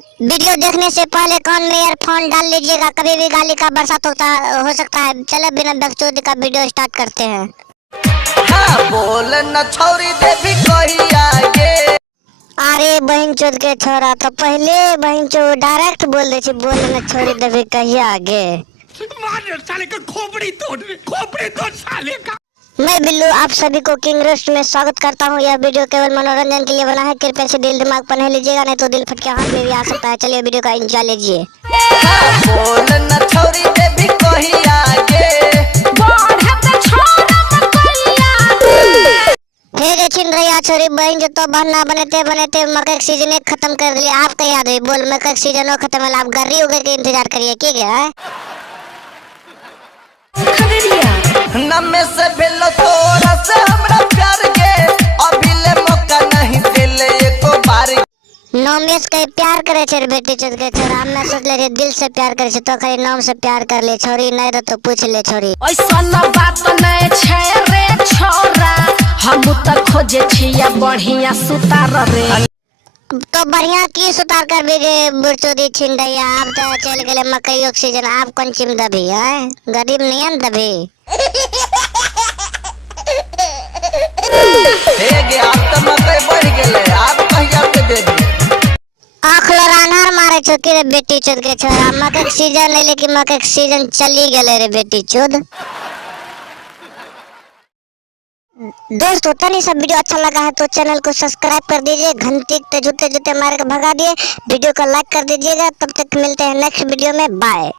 Video देखने से पहले कान में ईयरफोन डाल लीजिएगा, कभी भी गाली का बरसात हो सकता है। चलो बिना बकचोदी का वीडियो स्टार्ट करते हैं। हाँ, बोल न छोरी देवी कोई आगे। अरे बहन चोद के छोरा, तो पहले बहन चो डायरेक्ट बोल दे छी, बोल न छोरी देवी कहिए आगे। साले का खोपड़ी तोड़ साले का। मैं बिल्लू आप सभी को किंग रोस्ट में स्वागत करता हूँ। यह वीडियो केवल मनोरंजन के लिए बना है, कृपया से दिल दिमाग पर नहीं लीजिएगा, नहीं तो दिल फट के हाथ में भी आ सकता है। चलिए वीडियो का एंजॉय लीजिए। हाँ, बोल न छोरी देवी कोई आगे। हे छिन रही छोरी बहन जो तो बहना बनते मकई के सीजन एक खत्म कर दिए। आप क्या याद है? बोल मकई के सीजन खत्म है, आप गर्री उगे के इंतजार करिए की गया है। नमे से भेलो तोरा से हमरा प्यार के, अभी ले मौका नहीं दिले एको बार। नौमेश के प्यार करे छे बेटी चोद के छोरा, हम ना सोच ले रे दिल से प्यार करे छे, तो खाली नाम से प्यार कर ले छोरी, नहीं रे तो पूछ ले छोरी। ऐसन बात नहीं छे रे छोरा, हम त खोजे छिया बढ़िया सुतार रे। तो बढ़िया की सुतार कर भी रे बुरचोदी छिंडैया। आप तो चल गेले मकई ऑक्सीजन, आप कौन चिम दबी है? गरीब नहीं है दबी। हे गे आप त मकई बढ़ गेले, आप कहिया के देबी? आँख लरानार मारे छो कि रे बेटी चोद के छोरा, मकई के सीजन नहीं, लेकिन मकई के सीजन चली गेले रे बेटी चोद। दोस्तों तनी सब वीडियो अच्छा लगा है तो चैनल को सब्सक्राइब कर दीजिए, घंटी पे जूते जूते मार के भगा दिए, वीडियो को लाइक कर दीजिएगा। तब तक मिलते हैं नेक्स्ट वीडियो में, बाय।